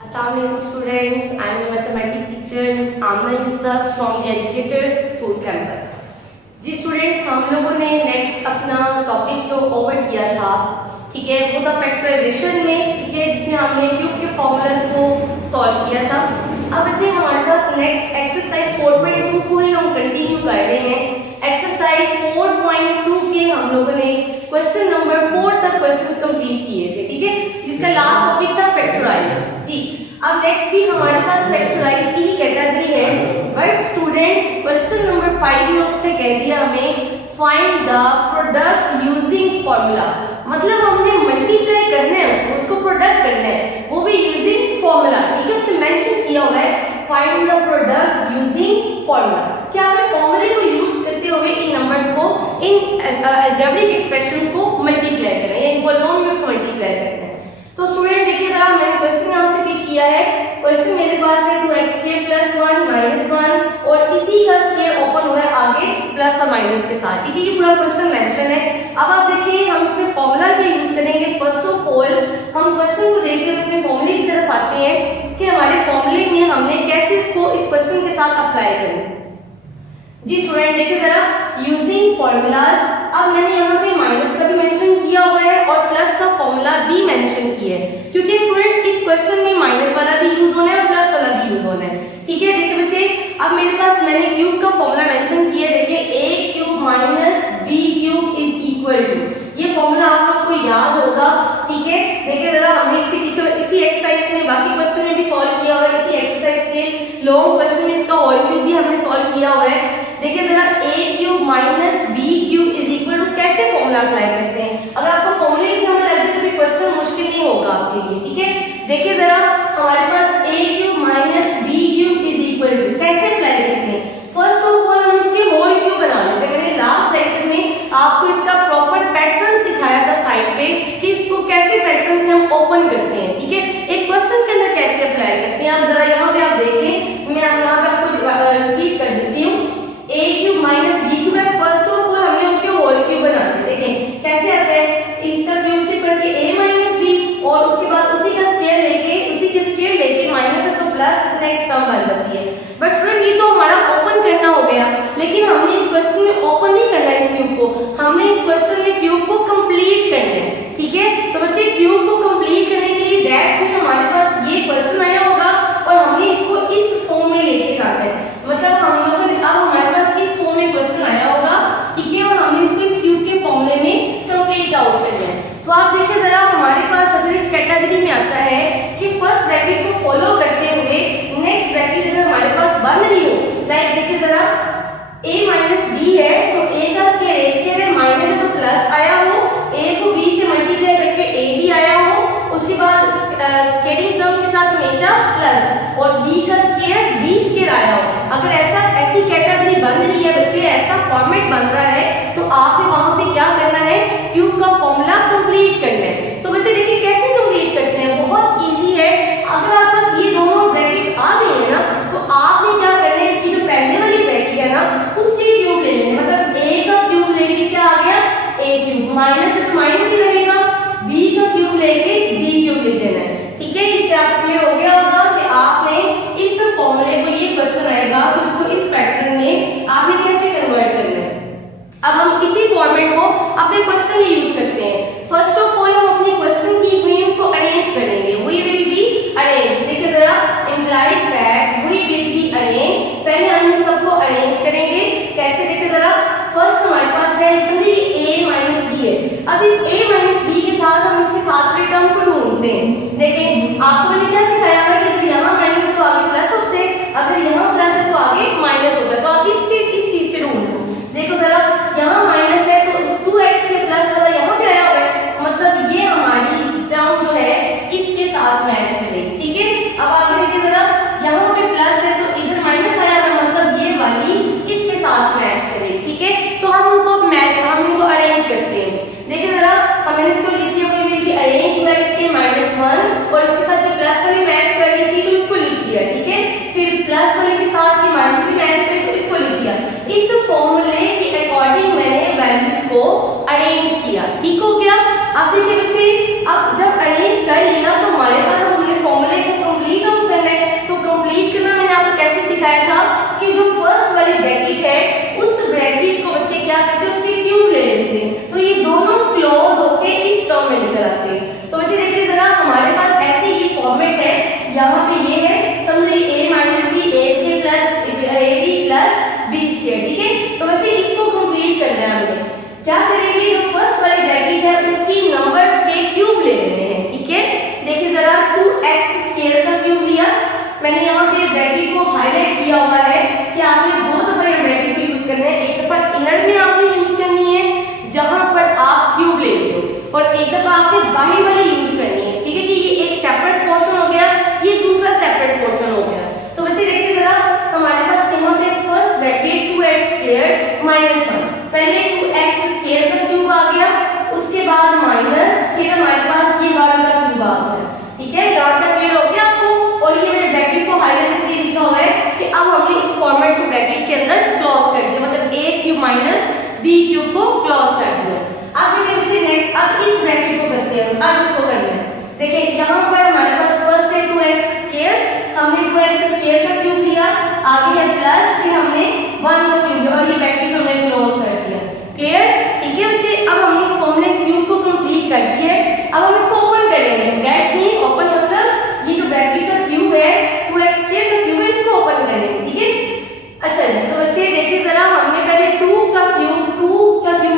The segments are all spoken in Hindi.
Assalamualaikum students, I am a mathematics teacher Ms. Amna Yusuf from the Educators School campus. जी स्टूडेंट्स, हम लोगों ने नेक्स्ट अपना टॉपिक जो ओवर किया था, ठीक है, वो था फैक्टराइजेशन में, ठीक है, जिसमें हमने क्यूब के फॉर्मूलाज को सॉल्व किया था। अब बच्चे हमारे पास नेक्स्ट एक्सरसाइज 4.2 को ही हम कंटिन्यू कर रहे हैं। एक्सरसाइज 4.2 के हम लोगों ने क्वेश्चन नंबर 4 तक क्वेश्चंस कंप्लीट किए थे, ठीक है, जिसका लास्ट टॉपिक था फैक्टराइज। जी, अब नेक्स्ट भी हमारे पास फैक्टराइज की कैटेगरी है, बट स्टूडेंट्स क्वेश्चन नंबर 5 में उसने कह दिया हमें find the product using formula, मतलब हमने मल्टीप्लाई करना है उसको प्रोडक्ट करना है, वो भी यूजिंग फॉर्मूला, ठीक है। उसने मेंशन किया हुआ है find the product using formula, कि आपने फॉर्मूले को यूज करते हुए इन नंबर्स को, इन अलजेब्रिक एक्सप्रेशंस को मल्टीप्लाई करना है, इन पॉलिनोमियल्स को मल्टीप्लाई करना है। तो स्टूडेंट देखिए जरा, मैंने क्वेश्चन यहां से पिक किया है। क्वेश्चन मेरे पास है 2x² + 1 - 1 और इसी का स्क्वायर ओपन हुआ है आगे प्लस और माइनस के साथ, ठीक है, ये पूरा क्वेश्चन मेंशन है। अब आप देखिए हम इसमें फॉर्मूला क्या यूज करेंगे। फर्स्ट ऑफ ऑल हम क्वेश्चन को देख के अपने फॉर्मूले की तरफ आते हैं कि हमारे फॉर्मूले में हमने कैसे इसको इस क्वेश्चन के साथ अप्लाई करना। जी स्टूडेंट देखिए जरा, यूजिंग फॉर्मूलाज, अब मैंने यहाँ पे माइनस का भी मेंशन किया हुआ है और प्लस का फॉर्मूला भी मेंशन किया है, क्योंकि स्टूडेंट इस क्वेश्चन में माइनस वाला भी यूज होना है और प्लस वाला भी यूज होना है, ठीक है। देखिए बच्चे, अब मेरे पास मैंने क्यूब का फॉर्मूला मेंशन किया है। देखिए a³ - b³ = ये फॉर्मूला आप लोग को याद होगा, ठीक है। देखिए जरा, हमने इसके पीछे इसी एक्सरसाइज में, बाकी क्वेश्चन में भी सॉल्व किया हुआ है, इसी एक्सरसाइज के लॉन्ग क्वेश्चन में इसका होल क्यूब भी हमने सॉल्व किया हुआ है। देखिए जरा, a³ - b³ = कैसे फॉर्मूला अप्लाई करते हैं। अगर आपको फॉर्मूले की समझ लग जाए तो भी क्वेश्चन मुश्किल नहीं होगा आपके लिए, ठीक है। देखिए जरा, हमारे पास a³ - b³ = कैसे अप्लाई करते हैं। फर्स्ट ऑफ ऑल हम इसके होल क्यूब बना लेते हैं। मैंने लास्ट लेक्चर में आपको इसका प्रॉपर पैटर्न सिखाया था साइड पे, कि इसको कैसे पैटर्न से हम ओपन करते हैं, ठीक है, एक क्वेश्चन के अंदर कैसे अप्लाई करते हैं। आप जरा यहाँ पे आप देखें, मैं यहाँ पे आपको रिपीट कर देती हूँ। a³ - b³ first of all हमने उनके होल क्यूब बना दिए। देखें कैसे आता है, इसका क्यूब से करके a - b और उसके बाद उसी का स्क्वायर लेके, उसी के स्क्वायर लेके माइनस है तो प्लस, नेक्स्ट टर्म बन जाती है। बट फ्रेंड ये तो हमारा ओपन करना हो गया, लेकिन हमने इस क्वेश्चन में ओपन नहीं करना है इस क्यूब को, हमने इस क्वेश्चन में क्यूब को कंप्लीट करना है, ठीक है। तो बच्चे क्यूब को कंप्लीट करने के लिए डेट्स में हमारे पास ये क्वेश्चन आया होगा और हमने इसको इस फॉर्म में लेके जाना है, मतलब हम लोगों ने, अब हमारे पास इस फॉर्म में क्वेश्चन आया होगा, ठीक है, और हमने इसको इस क्यूब के फॉर्मूले में कंप्लीट आउट करना है। तो आप देखिए जरा, हमारे पास अगर इस कैटेगरी में आता है कि फर्स्ट ब्रैकेट को फॉलो करते हुए नेक्स्ट ब्रैकेट अगर हमारे पास बन रही हो, लाइक देखिए जरा, a - b है तो a का स्क्वायर है, माइनस है तो प्लस आया हो, a को b से मल्टीप्लाई करके a भी आया हो, उसके बाद स्क्वायरिंग टर्म के साथ हमेशा प्लस, और b का स्क्वायर b² आया हो। अगर ऐसी कैटेगरी बन रही है बच्चे, ऐसा फॉर्मेट बन रहा है, तो आपने वहां पे क्या करना है, क्यूब का फॉर्मूला कंप्लीट करना है। तो बच्चे देखिए कैसे कंप्लीट करते हैं, बहुत इजी है। अगर आप पास ये दोनों ब्रैकेट्स आ गए हैं ना, तो आपने क्या करना है, इसकी जो पहले वाली ब्रैकेट है ना, उससे क्यूब ले लेना, मतलब a का क्यूब लेके क्या आ गया, a³ माइनस है तो माइनस ही रहेगा, b का क्यूब लेके b³ लिख देना है, ठीक है। इससे आपको क्लियर हो गया होगा कि आपने इस फॉर्मूले को, ये क्वेश्चन आएगा तो इसको इस पैटर्न में आपने कैसे कन्वर्ट करना है। अब हम इसी फॉर्मेट को मैंने यहाँ पे ब्रैकेट को हाईलाइट किया हुआ है कि आपने दो दफा ये ब्रैकेट को यूज करना है। एक दफा इनर में आपने यूज करनी है जहां पर आप क्यूब ले रहे हो, और एक दफा आपने बाहर वाली यूज करनी है। ठीक है कि ये एक सेपरेट पोर्शन हो गया, ये दूसरा सेपरेट पोर्शन हो गया। तो बच्चे देखिए जरा, हमारे पास यहाँ पे फर्स्ट ब्रैकेट 2x² माइनस 1, पहले 2x² का क्यूब आ गया, उसके बाद माइनस, फिर हमारे पास ये वाला का क्यूब आ गया। ठीक है, यहाँ तक क्लियर हो गया आपको? और ये मैंने ब्रैकेट को हाईलाइट करके लिखा हुआ है कि अब हमने इस फॉर्मेट को ब्रैकेट के अंदर क्लोज कर दिया, मतलब a³ माइनस b³ को क्लोज कर दिया। अब देखिए बच्चे नेक्स्ट, अब इस ब्रैकेट को करते हैं, अब इसको करना है। देखिए यहाँ पर हमारे पास फर्स्ट है 2x², हमने 2x² का क्यूब लिया, आगे है प्लस, फिर हमने 1 का क्यूब लिया और ये ब्रैकेट हमने क्लोज कर दिया। क्लियर? ठीक है बच्चे, अब हमने इस फॉर्मूले क्यूब को कंप्लीट कर दिया है। अब हम इसको ओपन करेंगे। दैट्स मीन ओपन मतलब ये जो ब्रैकेट का क्यूब है 2x² का क्यूब है, इसको ओपन करेंगे। ठीक है, अच्छा तो बच्चे देखिए जरा, हमने पहले 2 का क्यूब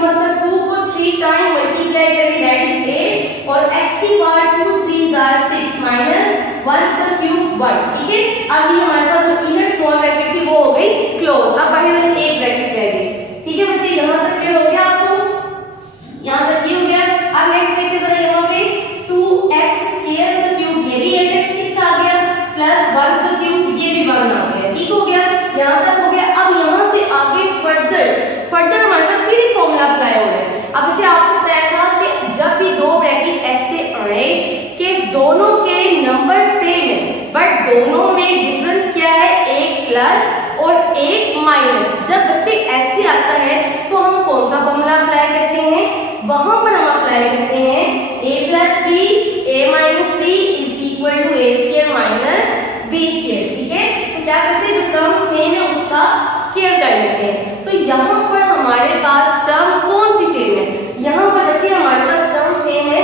मतलब 2 को 3 टाइम मल्टीप्लाई करें, दैट इज 8, और x की पावर 2 3 are 6 माइनस 1 का क्यूब 1। ठीक है, अब ये हमारे पास जो इनर स्मॉल ब्रैकेट थी वो हो गई क्लोज, अब बाहर वाली एक ब्रैकेट रह गई। ठीक है बच्चे, यहाँ तक क्लियर हो गया आपको? यहाँ तक ये हो गया। अब नेक्स्ट देखिए जरा, यहाँ पे 2x² का क्यूब, ये भी 8x6 आ गया, प्लस 1 का क्यूब, ये भी 1 आ गया। ठीक हो गया, यहाँ तक हो गया। अब यहाँ से आगे फर्दर हमारे पास फिर एक फॉर्मूला अप्लाई हो रहा है। अब जैसे आपको बताया था कि जब भी दो ब्रैकेट ऐसे आए कि दोनों के नंबर सेम है बट दोनों में डिफरेंस क्या है, एक प्लस और एक माइनस, जब बच्चे ऐसे आता है तो हम कौन सा फॉर्मूला अप्लाई करते हैं? वहां पर हम अप्लाई करते हैं a + b, a - b = a² minus b²। ठीक है, तो क्या करते हैं, जो टर्म सेम है उसका स्क्वायर कर लेते हैं। तो यहाँ पर हमारे पास टर्म कौन सी सेम है? यहाँ पर बच्चे हमारे पास टर्म सेम है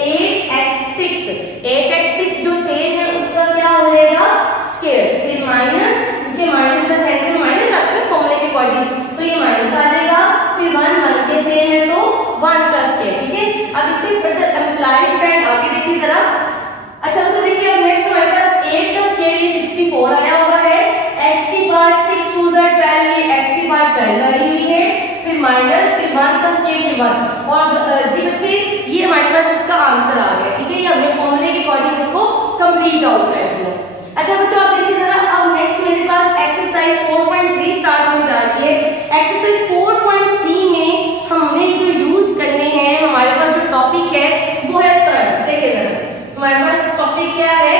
8x6। 8x6 जो सेम है उसका क्या हो जाएगा, स्क्वायर, फिर माइनस, क्योंकि माइनस प्लस साइन में माइनस आता है फॉर्मूले के अकॉर्डिंग, तो ये माइनस आ जाएगा, फिर 1 के सेम है तो 1 का स्क्वायर। ठीक है, अब इससे फर्दर एम्प्लॉइज फ्रेंड आगे देखिए जरा। अच्छा तो देखिए अब नेक्स्ट हमारे पास 8 का स्क्वायर ये 64 आया हुआ है, x की पावर 6 2 12, ये x की पावर 12 आई हुई है, फिर माइनस, फिर 1 का स्क्वायर ये 1, और जी बच्चे ये हमारे पास इसका आंसर आ गया। ठीक है, ये हमने फॉर्मूले के अकॉर्डिंग इसको कंप्लीट आउट कर दिया। अच्छा बच्चों आप देखिए जरा, अब नेक्स्ट मेरे पास एक्सरसाइज 4.3 स्टार्ट होने जा रही है। एक्सरसाइज 4.3 में हमने जो यूज करने हैं, हमारे पास जो टॉपिक है वो है सर्ड। देखिए जरा, हमारे पास टॉपिक क्या है,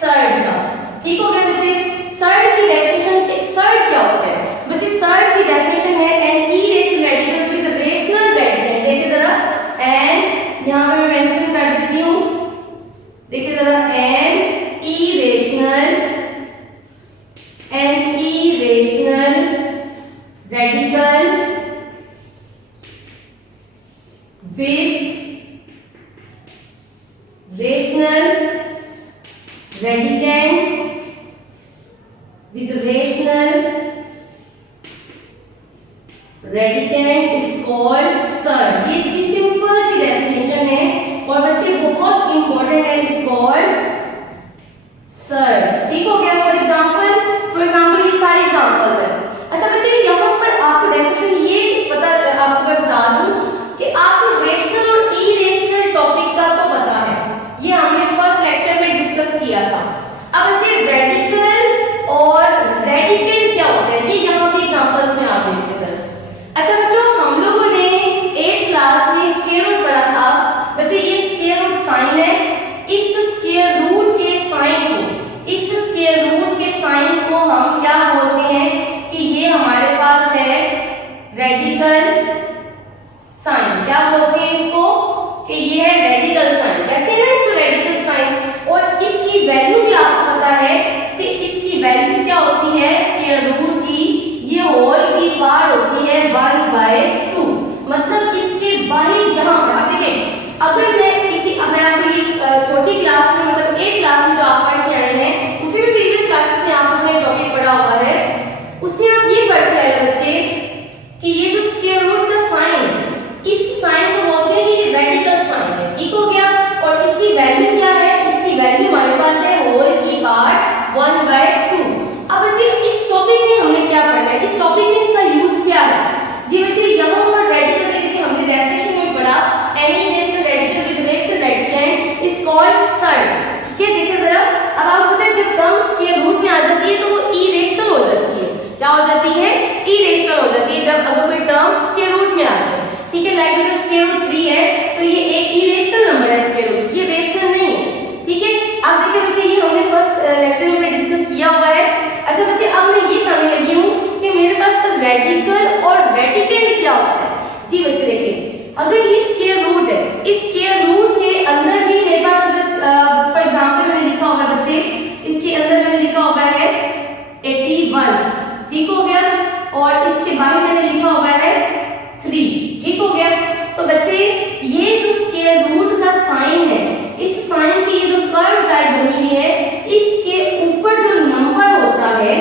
सर्ड का। ठीक हो गया बच्चे? सर्ड की डेफिनेशन, सर्ड क्या होता है बच्चे? सर्ड की डेफिनेशन है N irrational radical with rational radical. देखिए जरा, एन यहाँ पे मैं मेंशन कर देती हूँ, देखिए जरा, N irrational radical with rational radicand with rational radicand is called surd। ये इसकी सिंपल सी डेफिनेशन है और बच्चे बहुत इंपॉर्टेंट है, इज कॉल्ड सर्ड। ठीक हो गया? फॉर एग्जांपल ये सारे एग्जांपल्स है। अच्छा बच्चे यहाँ पर आपको डेफिनेशन ये आपको बता दूं कि आपको रेशनल और इरेशनल टॉपिक का तो पता है, ये हमने फर्स्ट लेक्चर में डिस्कस किया था। अब बच्चे रेडिकल और रेडिकेंड क्या होता है, ये यहाँ के एग्जांपल्स में आप देख लेते हैं। अच्छा बच्चों, हम लोगों ने 8th क्लास में स्क्वायर रूट पढ़ा था। बच्चे ये स्क्वायर रूट साइन है, इस स्क्वायर रूट के साइन को, इस स्क्वायर रूट के साइन अगर कोई टर्म स्क्वायर रूट में आ जाए, ठीक है, लाइक अगर स्क्वायर रूट 3 है तो ये एक इरेशनल नंबर है स्क्वायर रूट, ये रेशनल नहीं है, ठीक है। अब देखिए बच्चे ये हमने फर्स्ट लेक्चर में डिस्कस किया हुआ है। अच्छा बच्चे अब मैं ये कहने लगी हूँ कि मेरे पास तो रेडिकल और रेडिकेंड क्या होता है। जी बच्चे देखिए, अगर ये स्क्वायर रूट है, इस स्क्वायर रूट के अंदर भी मेरे पास अगर फॉर एग्जांपल मैंने लिखा होगा बच्चे, इसके अंदर मैंने लिखा होगा है 81, ठीक हो गया, और इसके बाहर मैंने लिखा होगा है 3, ठीक हो गया। तो बच्चे ये जो स्क्वायर रूट का साइन है, इस साइन की ये जो कर्व टाइप बनी हुई है, इसके ऊपर जो नंबर होता है,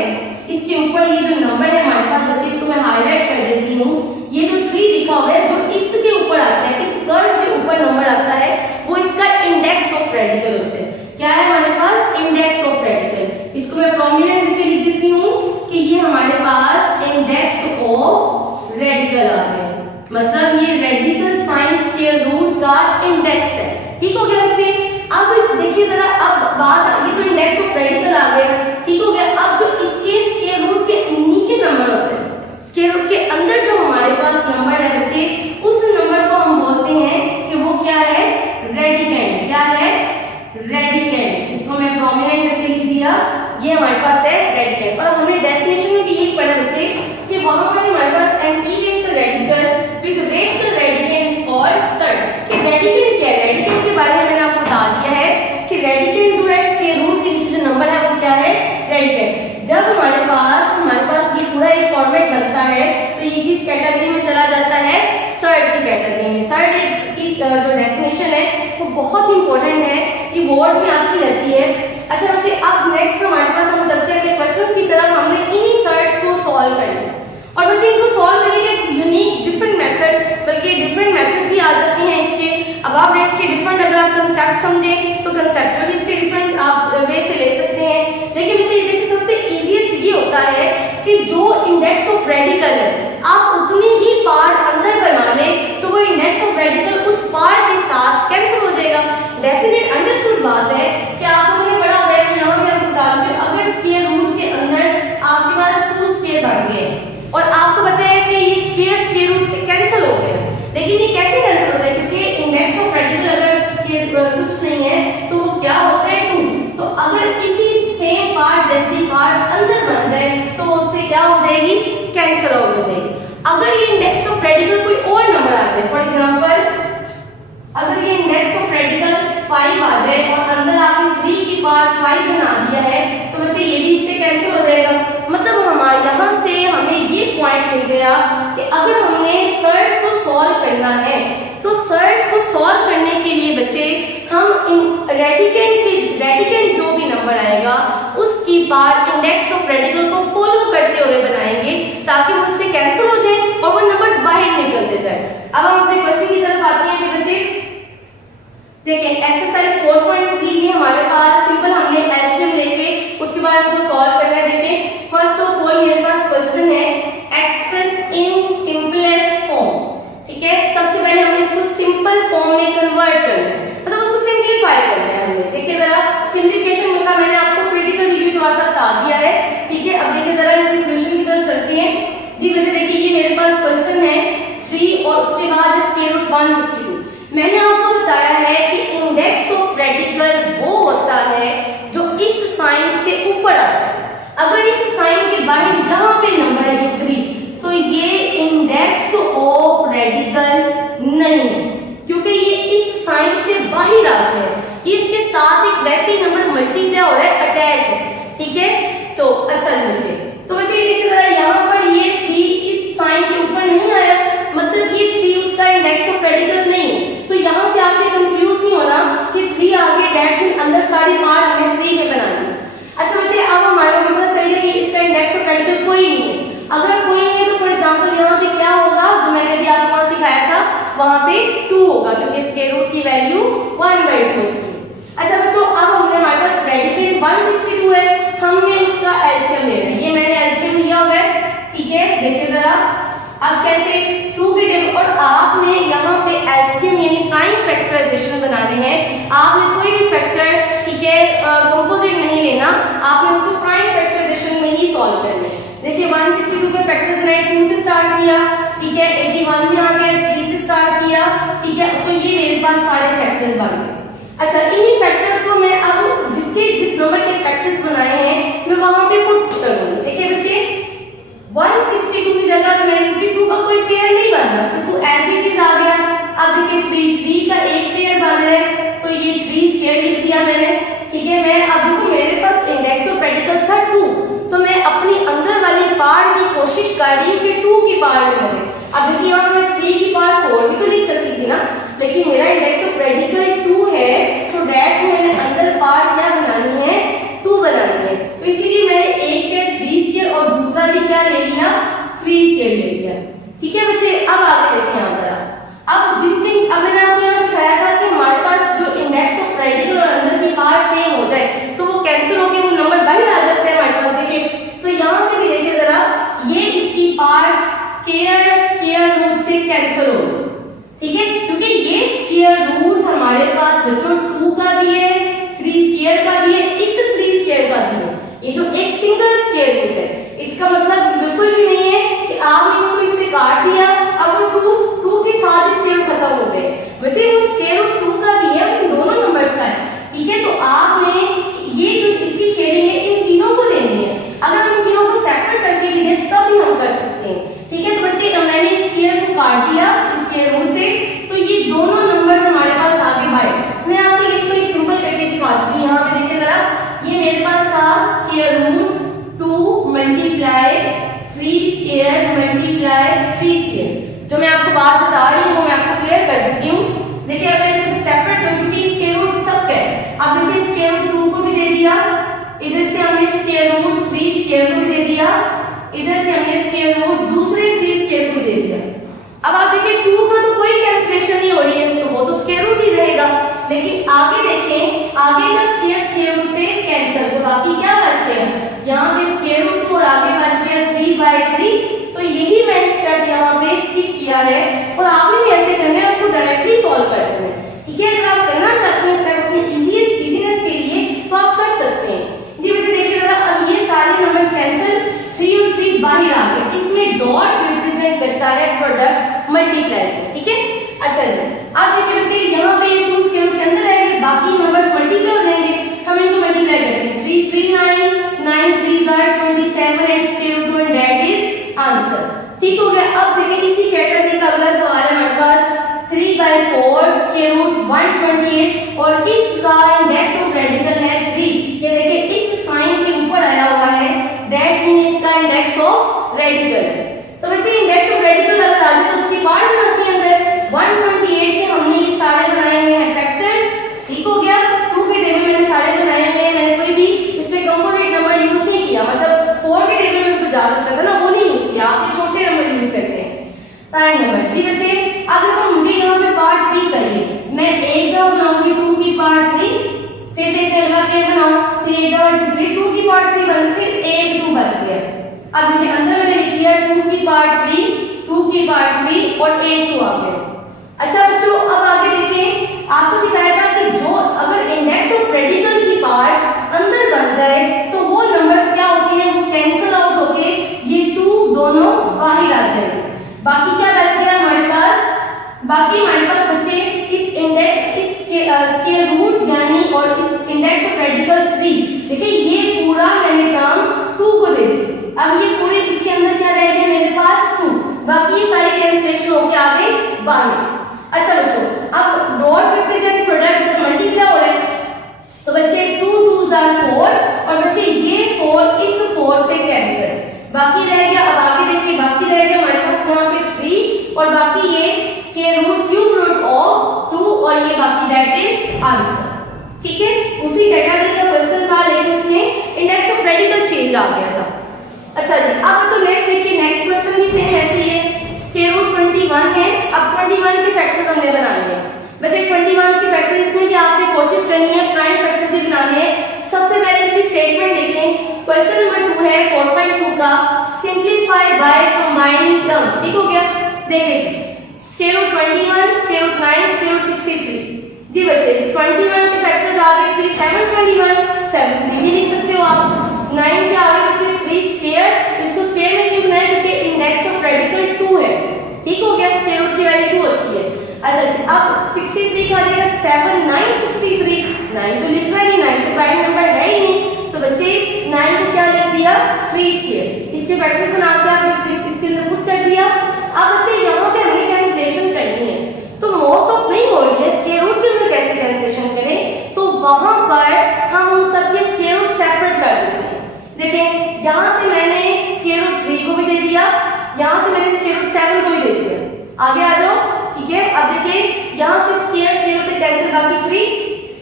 इसके ऊपर ये जो नंबर है हमारे पास बच्चे, इसको मैं हाईलाइट कर देती हूँ, ये जो 3 लिखा हुआ है जो इसके ऊपर आता है, इस कर्व के ऊपर नंबर आता है, वो इसका इंडेक्स ऑफ रेडिकल होता है। क्या है हमारे पास? Index of radical. इसको मैं प्रोमिनेंट करके लिख देती हूँ कि ये हमारे पास इंडेक्स ऑफ रेडिकल आ गया, मतलब ये रेडिकल साइन स्क्वायर रूट का इंडेक्स है, ठीक हो गया बच्चे। अब देखिए जरा, अब बात, ये तो इंडेक्स ऑफ रेडिकल आ गया, ठीक हो गया। अब जो इसके स्क्वायर रूट के नीचे नंबर होते हैं, स्क्वायर रूट के अंदर जो हमारे पास नंबर है बच्चे, उस नंबर को हम बोलते हैं कि वो क्या है? रेडिकेंड। क्या है? रेडिकेंड। इसको मैं प्रोमिनेंट करके लिख दिया, ये हमारे पास है रेडिकेंड। और हमने डेफिनेशन में भी यही पढ़ा बच्चे कि वहां पर हमारे पास an irrational radical with rational radicand is called surd. कि रेडिकेंड क्या है? रेडिकेंड के बारे में मैंने आपको बता दिया है कि रेडिकेंड जो है स्क्वायर रूट के नीचे जो नंबर है वो क्या है? रेडिकेंड। जब हमारे पास ये पूरा एक फॉर्मेट बनता है तो ये किस कैटेगरी में चला जाता है? सर्ट की कैटेगरी में। सर्ट की जो डेफिनेशन है वो बहुत इंपॉर्टेंट है, ये बोर्ड में आती रहती है। अच्छा बच्चे, अब नेक्स्ट हमारे पास हम चलते हैं अपने क्वेश्चंस की तरफ। हमने इन्हीं सर्ट्स को सॉल्व करना है, और बच्चे इनको सॉल्व करने के एक यूनिक डिफरेंट मेथड, बल्कि डिफरेंट मेथड भी आ जाते हैं इसके। अब आप इसके डिफरेंट, अगर आप कंसेप्ट समझें तो कंसेप्ट भी इसके डिफरेंट आप वे से ले सकते हैं। लेकिन मुझे देखिए सबसे इजीएस्ट ये होता है कि जो इंडेक्स ऑफ रेडिकल है आप उतनी ही पार्ट अंदर बना लें तो वो इंडेक्स ऑफ रेडिकल उस पार्ट के साथ कैंसिल हो जाएगा। डेफिनेट अंडरस्टूड बात है कि आप लोगों ने पढ़ा हुआ है कि यहाँ पे आप बता रहे हो अगर स्क्वायर रूट के अंदर आपके पास 2 स्क्वायर बन गए और आपको पता है कि ये स्क्वायर रूट से कैंसिल हो गया, लेकिन ये कैसे कैंसिल होता है? क्योंकि इंडेक्स ऑफ रेडिकल अगर स्क्वायर कुछ नहीं है तो वो क्या होता है? 2। तो अगर इसी सेम पार्ट जैसी पार्ट अंदर बन जाए तो उससे क्या हो जाएगी? कैंसिल हो जाएगी। अगर ये इंडेक्स ऑफ रेडिकल कोई और नंबर आ जाए, फॉर एग्जांपल अगर ये इंडेक्स ऑफ रेडिकल 5 आ जाए और अंदर आपने 3 की पार्ट 5 बना दिया है तो बच्चे ये भी इससे कैंसिल हो जाएगा। मतलब हमारे यहाँ से हमें ये पॉइंट मिल गया कि अगर हमने सर्ट्स को सॉल्व करना है तो सर्ट्स को सॉल्व करने के लिए बच्चे हम रेडिकेंड जो भी नंबर आएगा उसकी पार्ट इंडेक्स ऑफ रेडिकल को फॉलो करते हुए बनाएंगे ताकि वो उससे कैंसिल हो जाए और वो नंबर बाहर निकलते जाए। अब हम अपने क्वेश्चन की तरफ आते हैं बच्चे। देखिए एक्सरसाइज 4.3 में हमारे पास सिंपल हमने एलसीएम लेके उसके बाद हमको सॉल्व करना है। देखिए फर्स्ट ऑफ ऑल मेरे पास क्वेश्चन है एक्सप्रेस इन सिंपलेस्ट फॉर्म, ठीक है। सबसे पहले हमें इसको सिंपल फॉर्म में कन्वर्ट करना है, मतलब उसको सिंपलीफाई करना है हमें। देखिए जरा सिंपलीफिकेशन का मैंने आपको क्रिटिकल रिव्यू थोड़ा सा बता दिया है, ठीक है। अब देखिए जरा इस सॉल्यूशन की तरफ चलते हैं। जी बेटे देखिए ये मेरे पास क्वेश्चन है 3 और उसके बाद स्क्वायर रूट 162। मैंने आपको बताया है कि इंडेक्स ऑफ रेडिकल वो होता है जो इस साइन से ऊपर आता है। अगर इस साइन के बाहर यहाँ पे नंबर है ये 3 तो ये इंडेक्स ऑफ रेडिकल नहीं, क्योंकि ये इस साइन से बाहर आते हैं, ये इसके साथ एक वैसे ही नंबर मल्टीप्लाई हो रहा है, अटैच है, ठीक है। तो अच्छा नीचे तो बच्चे देखिए जरा यहाँ पर ये 3 इस साइन के ऊपर नहीं आया, मतलब ये 3 उसका इंडेक्स ऑफ रेडिकल नहीं। तो यहाँ से आपने कंफ्यूज नहीं होना कि 3 आगे डैश में अंदर सारी पार्ट है 3 में बनानी। अच्छा बच्चे अब हमारे को पता चल गया कि इसका इंडेक्स ऑफ रेडिकल कोई नहीं है। अगर कोई नहीं है तो फॉर एग्जांपल यहाँ पे क्या होगा, जो मैंने अभी आपको वहां सिखाया था वहां पे 2 होगा, क्योंकि स्क्वायर रूट की वैल्यू 1/2 होती है। अच्छा बच्चों अब हमने हमारे पास रेडिकेंड 162 है, हमने उसका एलसीएम लेना है। ये मैंने एलसीएम लिया हुआ है, ठीक है। देखिए जरा अब कैसे 2 के टेबल, और आपने यहाँ पे एलसीएम यानी प्राइम फैक्टराइजेशन बनाने हैं। आपने कोई भी फैक्टर, ठीक है, कंपोजिट नहीं लेना, आपने उसको प्राइम फैक्टराइजेशन में ही सॉल्व करना है। देखिए 162 के फैक्टर्स बनाए, 2 से स्टार्ट किया, ठीक है, 81 में आ गया, 3 से स्टार्ट किया, ठीक है, तो ये मेरे पास सारे फैक्टर्स बन गए। अच्छा, इन्हीं फैक्टर्स को मैं अब जिस नंबर के फैक्टर्स बनाए हैं मैं वहां पे पुट करूंगी। देखिए बच्चे 162 की जगह मैं 2 का कोई पेयर नहीं बन रहा, तो 2 एज इट इज आ गया। अब देखिए 3 का एक पेयर बन रहा है, तो ये 3 स्क्वायर लिख दिया मैंने, ठीक है। मैं अब देखो मेरे पास इंडेक्स ऑफ रेडिकल था 2, तो मैं अपनी अंदर वाली पार्ट की कोशिश कर रही हूँ कि 2 की पार्ट में बने। अब देखिए और मैं 3 की पार्ट 4 भी तो लिख सकती थी ना, लेकिन मेरा इंडेक्स ऑफ रेडिकल 2 है, तो दैट मैंने अंदर पार्ट क्या बनानी है, 2 बनानी है। तो इसीलिए मैंने एक पेयर 3 स्क्वायर और दूसरा भी क्या ले लिया, 3 स्क्वायर ले लिया, ठीक है बच्चे। अब आगे देखें आप जरा, अब अब मैंने आपको यहाँ सिखाया था कि हमारे पास जो इंडेक्स ऑफ रेडिकल और अंदर की पार्ट सेम हो जाए तो वो कैंसिल होके वो नंबर बाहर आ जाते हैं हमारे पास। देखिए तो यहाँ से भी देखिए जरा, ये इसकी पार्ट स्क्वायर रूट से कैंसिल हो, ठीक है, क्योंकि ये स्क्वायर रूट हमारे पास बच्चों 2 का भी है, 3 स्क्वायर का भी है, इस 3 स्क्वायर का भी है। ये जो एक सिंगल स्क्वायर रूट है, इसका मतलब बिल्कुल भी नहीं है कि आपने इसको इससे काट दिया, अब वो 2 के साथ स्क्वायर खत्म हो गए। बच्चे वो स्क्वायर रूट 2 का भी है, उन दोनों नंबर्स का है, ठीक है। तो आपने ये जो इसकी शेडिंग है इन तीनों को देनी है। अगर हम तीनों को सेपरेट करके लिखे तब भी हम कर सकते हैं, ठीक है। तो बच्चे मैंने स्क्वायर को काट दिया स्क्वायर रूट से, तो ये दोनों नंबर हमारे पास आगे बाहर। मैं आपको इसको एक सिंपल करके दिखाती हूँ। यहाँ पे देखिए जरा, ये मेरे पास था square root 2 multiply 3 square multiply 3 square. जो मैं आपको बात बता रही हूँ मैं आपको क्लियर कर देती हूँ। देखिए अब मैं इसको सेपरेट कर दूंगी, स्क्वायर रूट सबका है। अब देखिए स्क्वायर रूट 2 को भी दे दिया, इधर से हमने स्क्वायर रूट 3 स्क्वायर को भी दे दिया, इधर से हमने स्क्वायर रूट दूसरे 3 स्क्वायर को भी दे दिया। अब आप देखिए 2 का तो कोई कैंसिलेशन नहीं हो रही है, तो वो तो स्क्वायर रूट ही रहेगा। लेकिन आगे देखें, आगे का स्क्वायर रूट से कैंसिल, तो बाकी क्या बच गया, यहाँ पे स्क्वायर रूट 2 और आगे बच गया 3/3। तो यही मैंने स्टेप यहाँ पे स्किप किया है, और आपने भी ऐसे करना है, उसको डायरेक्टली सॉल्व कर देना है, ठीक है। अगर आप करना चाहते हैं स्टेप अपनी इजीनेस के लिए तो आप कर सकते हैं। जी बच्चे देखिए जरा, अब ये सारे नंबर्स कैंसिल, 3 और 3 बाहर आ गए, इसमें डॉट रिप्रेजेंट करता है प्रोडक्ट मल्टीप्लाई, ठीक है। अच्छा जी, अब देखिए बच्चे यहाँ पे 2 स्क्वायर रूट के अंदर रहेंगे, बाकी नंबर्स मल्टीप्लाई हो जाएंगे, हम इनको मल्टीप्लाई करते हैं। 3 3 9 9 3 27 and square root 1, that is answer, ठीक हो गया। अब देखिए इसी कैटेगरी का अगला सवाल है हमारे पास 3/4 स्क्वायर रूट 128 और इसका इंडेक्स ऑफ रेडिकल है 3। ये देखिए इस साइन के ऊपर आया हुआ है, दैट्स मीन इसका इंडेक्स ऑफ रेडिकल है। तो बच्चे इंडेक्स ऑफ रेडिकल अगर आ जाए तो उसकी पार्ट बनती है अंदर 128 के हमने ये सारे बनाए हुए हैं फैक्टर्स, ठीक हो गया। 2 के टेबल मैंने सारे बनाए हुए हैं, मैंने कोई भी इसमें कंपोजिट नंबर यूज नहीं किया, मतलब 4 के टेबल में तो जा सकता था ना, वो नहीं यूज किया, आप छोटे नंबर यूज करते हैं, साइन नंबर। जी बच्चे अब देखो मुझे यहाँ पे पार्ट 3 चाहिए, मैं एक दफा बनाऊंगी 2 की पार्ट 3, फिर देखिए अगला पेयर बनाओ, फिर एक दफा फिर 2 की पार्ट 3 बन, फिर 1 2 बच गया। अब देखिए अंदर मैंने लिख दिया 2 की पार्ट 3, 2 की पार्ट 3 और 1 2 आ गया। अच्छा बच्चों अब आगे देखिए, आपको सिखाया था कि जो अगर इंडेक्स ऑफ रेडिकल की पार्ट अंदर बन जाए तो वो नंबर्स क्या होती हैं, वो कैंसिल आउट होके ये 2 दोनों बाहर आ जाएंगे। बाकी क्या बच गया हमारे पास, बाकी हमारे पास बच्चे इस इंडेक्स इस स्क्वायर रूट यानी और इस इंडेक्स ऑफ रेडिकल 3, देखिए ये पूरा मैंने टर्म 2 को दे दी। अब ये पूरे इसके अंदर क्या रह गया मेरे पास 2, बाकी ये सारे कैंसिलेशन होके आ गए बाहर। अच्छा बच्चों अब डॉट रिप्रेजेंट प्रोडक्ट मल्टीप्लाई हो रहा है, तो बच्चे 2 2s are 4 और बच्चे ये 4 इस 4 से कैंसिल, बाकी रह गया। अब आगे देखिए बाकी रह गया हमारे पास यहाँ पे 3 और बाकी ये square root cube root of 2 और ये बाकी दैट इज आंसर, ठीक है। उसी कैटेगरी का क्वेश्चन था लेकिन उसमें इंडेक्स ऑफ रेडिकल चेंज आ गया था। अच्छा जी अब तो नेक्स्ट देखिए, नेक्स्ट क्वेश्चन भी सेम ऐसे ही है, स्क्वायर रूट 21 है। अब 21 के फैक्टर्स हमने बनाने हैं बच्चे, 21 के फैक्टर इसमें भी आपने कोशिश करनी है प्राइम फैक्टर भी बनाने हैं। सबसे पहले इसकी स्टेटमेंट देखें, क्वेश्चन नंबर 2 है 4.2 का, सिंपलीफाई बाय कंबाइनिंग टर्म, ठीक हो गया। देखिए square root 21 square root 9 square root 63। जी बच्चे 21 के फैक्टर्स आ गए 3 7 21 7 3 भी लिख सकते हो आप। 9 के आगे बच्चे 3 स्क्वायर, इसको स्क्वायर अच्छा अब 63 का आ जाएगा 7 9 63, 9 तो लिखना ही नहीं, 9 तो प्राइम नंबर है ही नहीं, तो बच्चे 9 को क्या लिख दिया 3 स्क्वायर, इसके फैक्टर्स बना के आप इसके अंदर पुट कर दिया। अब बच्चे यहाँ पे हमें कैंसिलेशन करनी है, तो मोस्ट ऑफ नहीं हो रही है, स्क्वायर रूट के अंदर कैसे कैंसिलेशन करें, तो वहां पर हम सबके स्क्वायर रूट सेपरेट कर देते हैं। देखें यहाँ से मैंने स्क्वायर रूट 3 को भी दे दिया, यहाँ से मैंने स्क्वायर रूट 7 को भी दे दिया, आगे आ जाओ, ठीक है। अब देखिए यहाँ से स्क्वायर से कैंसिल, बाकी 3,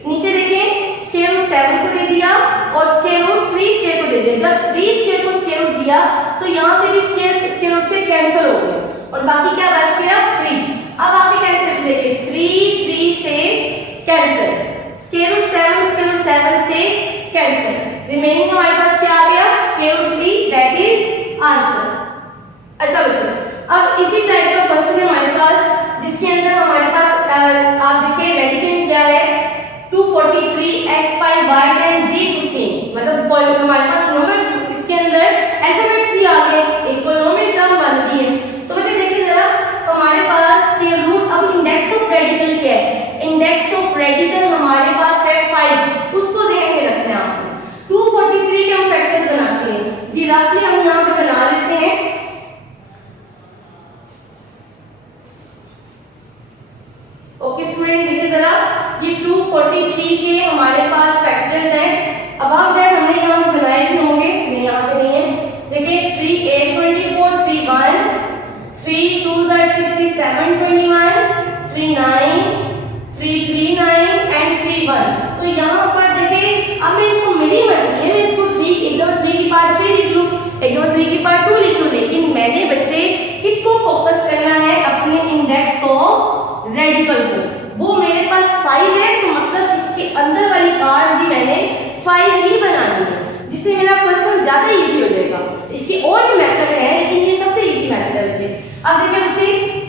नीचे देखें स्क्वायर रूट 7 को दे दिया और स्क्वायर रूट 3 स्क्वायर को दे दिया। जब 3 स्क्वायर को स्क्वायर रूट दिया तो यहाँ से भी स्क्वायर रूट से कैंसिल हो गया और बाकी क्या बच गया 3। अब आगे कैंसिलेशन देखिए 3 से कैंसिल, स्क्वायर रूट 7 से कैंसिल, रिमेनिंग हमारे पास क्या आ गया square root 3, that is answer. अच्छा बच्चों अब इसी टाइप का क्वेश्चन है हमारे पास जिसके अंदर हमारे पास आप देखिए रेडिकेंड क्या है 243 x5 y10 z15, मतलब हमारे पास नंबर इसके अंदर अल्फाबेट्स भी आ गए, एक पॉलिनोमियल टर्म बनती है। तो बच्चे देखिए जरा हमारे पास के रूट, अब इंडेक्स ऑफ रेडिकल क्या है, इंडेक्स ऑफ रेडिकल हमारे पास है 5, उसको ध्यान में रखना है आपको। 243 के हम फैक्टर्स बनाते हैं जी, रफली हम यहाँ पे बना लेते हैं। ओके स्टूडेंट देखिए जरा ये 243 के हमारे पास फैक्टर्स हैं। अब आप डेट हमने यहाँ पे बनाए भी होंगे, नहीं यहाँ पे नहीं है। देखिए 3 8 24 3 1, 3 2 6 3 7 21, 3 9 3 3 9 एंड 3 1। तो यहाँ पर देखिए अब मैं इसको मेरी मर्जी है, मैं इसको 3 एक दफा 3 की पार्ट 3 लिख लूँ, एक दफा 3 की पार्ट 2 लिख लूँ, लेकिन मैंने बच्चे किसको फोकस करना है अपने इंडेक्स ऑफ रेडिकल को। वो मेरे पास 5 है तो मतलब इसके अंदर वाली पार्ट भी मैंने 5 ही बनानी है, जिससे मेरा क्वेश्चन ज्यादा इजी हो जाएगा। इसके और भी मेथड है लेकिन ये सबसे इजी मेथड है बच्चे। अब देखिए बच्चे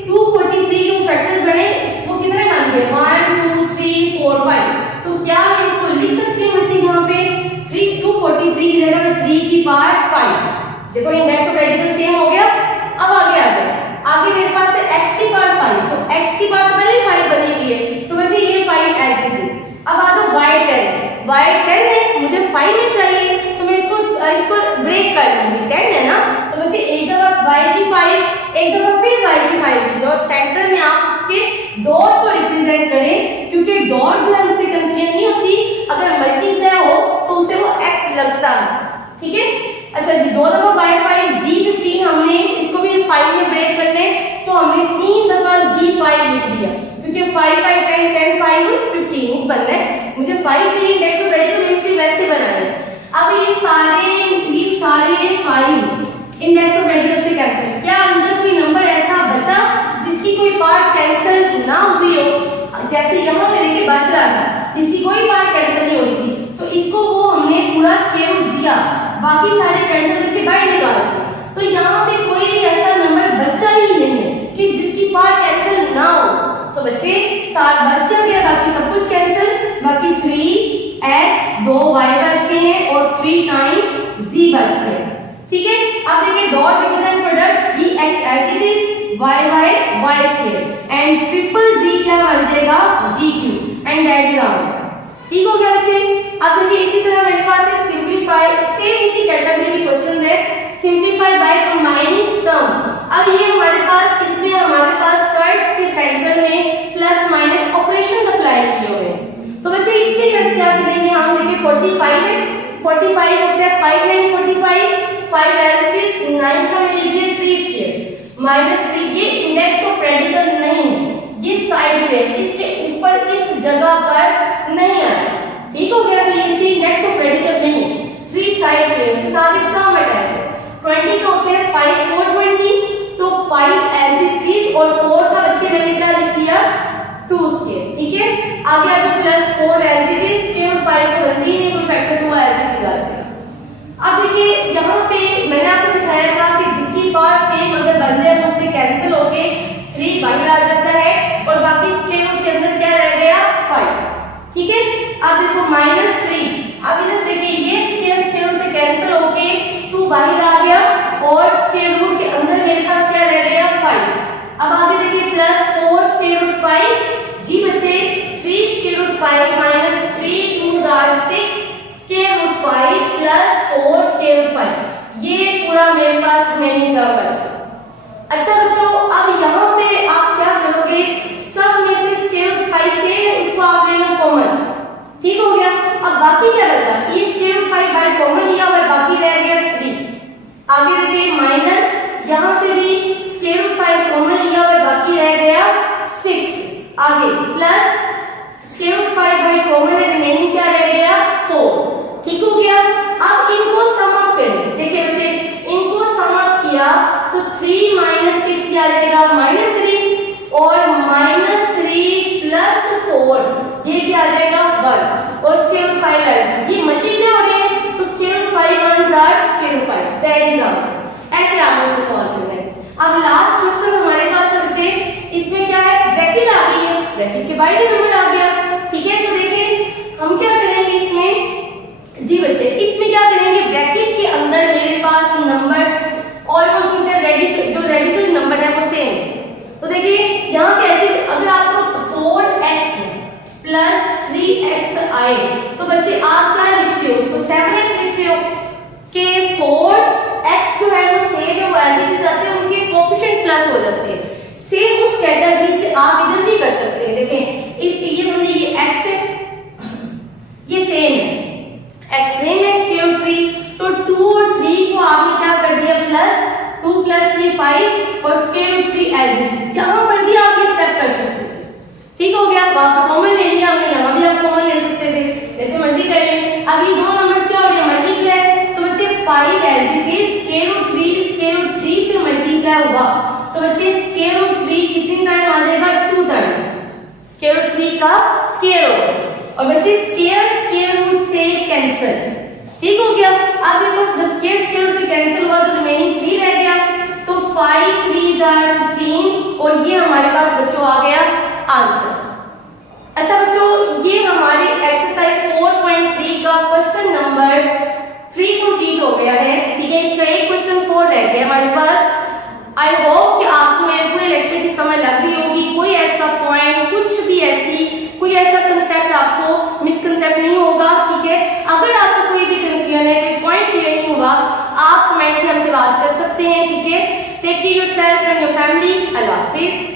243 के फैक्टर्स बने, वो कितने बन गए 1 2 3 4 5। तो क्या मैं इसको लिख सकती हूँ बच्चे यहाँ पे 243 की जगह में 3 की पार्ट 5। देखो इंडेक्स ऑफ रेडिकल सेम हो गया। अब आगे आ गया, आगे मेरे पास है x की पार्ट 5, तो x की पार्ट पहले 5 बनी हुई है तो वैसे ये 5 एज इट इज। अब आ जाओ y10 है, मुझे 5 में चाहिए तो मैं इसको ब्रेक कर लूंगी, 10 है ना, तो बच्चे एक दफा y की 5 एक दफा फिर y की 5 लीजिए और सेंटर में आप उसके डॉट को रिप्रेजेंट करें, क्योंकि डॉट जो है उससे कंफ्यूजन नहीं होती, अगर मल्टीप्लाई हो तो उसे वो x लगता है, ठीक है। अच्छा जी 2 दफा y5 z15 हमने इसको भी 5 में ब्रेक करने, तो हमने 3 दफा z5 लिख दिया, क्योंकि 5 5 10 10 5 15 बनना है, मुझे 5 चाहिए इंडेक्स ऑफ रेडिकल में, इसलिए वैसे बनाना है। अब ये सारे 5 इंडेक्स ऑफ रेडिकल से कैंसिल, क्या अंदर कोई नंबर ऐसा बचा जिसकी कोई पार्ट कैंसिल ना हुई हो, जैसे यहाँ पे देखिए बच रहा था जिसकी कोई पार्ट कैंसिल नहीं हो रही थी, तो इसको वो हमने पूरा स्क्वायर रूट दिया, बाकी सारे कैंसिल करके बाहर निकाल दिए। तो यहाँ पे कोई भी ऐसा नंबर बचा ही नहीं है कि जिसकी पार्ट कैंसिल ना हो, तो बच्चे 7 बच गया, बाकी सब कुछ कैंसिल, बाकी 3x 2y बच गए हैं और 3 टाइम z बच गए, ठीक है। अब देखिए dot represent product 3x as it is y y square and triple z क्या बन जाएगा z cube and that is answer, ठीक हो गया बच्चे। अब देखिए इसी तरह मेरे पास है सिंपलीफाई, सेम इसी कैटेगरी के क्वेश्चंस है, सिंपलीफाई बाय कंबाइनिंग टर्म। अब ये हमारे पास इसमें हमारे पास साइड्स के सेंटर में प्लस माइनस ऑपरेशन अप्लाई किए हुए हैं, तो बच्चे इसमें क्या करेंगे हम, देखिए 45 है, 45 होता है 5 9 45, 5 एज इट इज 9 का मैं लिख दिया 3 स्क्वायर माइनस 3, ये इंडेक्स ऑफ रेडिकल नहीं है, ये साइड पे इसके ऊपर इस जगह पर नहीं आया, ठीक हो गया। तो ये 3 इंडेक्स ऑफ रेडिकल नहीं, 3 साइड पे सारे काम अटैच है। 20 का होता है 5 4 20, तो 5 एज इट इज और 4 का बच्चे मैंने क्या लिख दिया 2 स्क्वायर, ठीक है। आगे आगे प्लस 4 एज इट इज, फिर 5 को बनती नहीं तो फैक्टर 2 एज इट इज आता है। अब देखिए यहाँ पे मैंने आपको सिखाया था कि जिसकी पार्ट सेम अगर बन जाए तो उससे कैंसिल होके 3 बाहर आ जाता है और बाकी स्क्वायर रूट के अंदर क्या रह गया 5, ठीक है। अब देखो -3, अब इधर स्क्वायर रूट 5। ये पूरा मेरे पास रिमेनिंग टर्म बचा। अच्छा बच्चों, अब यहाँ पे आप क्या करोगे, सब में से स्क्वायर रूट 5 से उसको आप ले लो कॉमन, ठीक हो गया। अब बाकी क्या बचा, ये स्क्वायर रूट 5 बाय कॉमन लिया और बाकी रह गया 3। आगे देखिए माइनस, यहाँ से भी स्क्वायर रूट 5 कॉमन लिया और बाकी रह गया 6। आगे plus square root 5 by common है, रिमेनिंग क्या रह गया 4, ठीक हो गया। अब इनको सम अप करें, देखिए बच्चे इनको सम अप किया तो 3 माइनस 6 क्या आ जाएगा -3 और -3 प्लस 4 ये क्या आ जाएगा 1 और स्क्वायर रूट 5 आएगा, ये मल्टीप्लाई हो रहे हैं तो स्क्वायर रूट 5 1 जार square root 5, that is answer. ऐसे आपने इसको सॉल्व करना है। अब लास्ट क्वेश्चन हमारे पास है बच्चे, इसमें क्या है, ब्रैकेट आ गई है, ब्रैकेट के बाहर नंबर आ गया, ठीक है। तो देखिए हम क्या करेंगे इसमें, जी बच्चे इसमें क्या करेंगे, ब्रैकेट के अंदर मेरे पास नंबर्स ऑलमोस्ट उनके रेडी टू नंबर है वो सेम। तो देखिए यहाँ कैसे, अगर आपको 4x प्लस 3x आए तो बच्चे आप क्या लिखते हो, उसको 7x लिखते हो कि 4x जो है वो सेम है, वो एज इट इज आते हैं, उनके कोएफिशिएंट प्लस हो जाते हैं। सेम उस कैटेगरी से आप इधर भी कर सकते हैं। देखें इसकी ये समझिए ये x है, ये सेम है, x सेम है स्क्वायर रूट 3, तो 2 और 3 को आपने क्या कर दिया प्लस, 2 प्लस 3 5 और square root 3 as it is, यहाँ पर भी आप ये स्टेप कर सकते थे, ठीक हो गया। वहां पर कॉमन ले लिया हमने, यहाँ भी आप कॉमन ले सकते थे, जैसे मर्जी कर लें। अब ये दो नंबर्स क्या हो गया मल्टीप्लाई, तो बच्चे 5 as it is square root 3 से मल्टीप्लाई हुआ तो बच्चे स्क्वायर रूट 3 कितनी टाइम आ जाएगा 2 टाइम, स्क्वायर रूट 3 का स्क्वायर होगा और बच्चे स्क्वायर रूट से कैंसिल, ठीक हो गया। अब देखो जब स्क्वायर रूट से कैंसिल हुआ तो रिमेनिंग 3 रह गया, तो 5 3 जार 15 और ये हमारे पास बच्चों आ गया आंसर। अच्छा बच्चों, ये हमारी एक्सरसाइज 4.3 का क्वेश्चन नंबर 3 कंप्लीट हो गया है, ठीक है। इसका एक क्वेश्चन 4 रह गया हमारे पास। आई होप कि आपको मेरे पूरे लेक्चर की समझ लग गई होगी, कोई ऐसा पॉइंट, कुछ भी ऐसी कोई ऐसा कंसेप्ट आपको मिसकंसेप्ट नहीं होगा, ठीक है। अगर आपको कोई भी कंफ्यूजन है, कोई पॉइंट क्लियर नहीं हुआ, आप कमेंट में हमसे बात कर सकते हैं, ठीक है। Take care yourself and your family. अल्लाह हाफिज।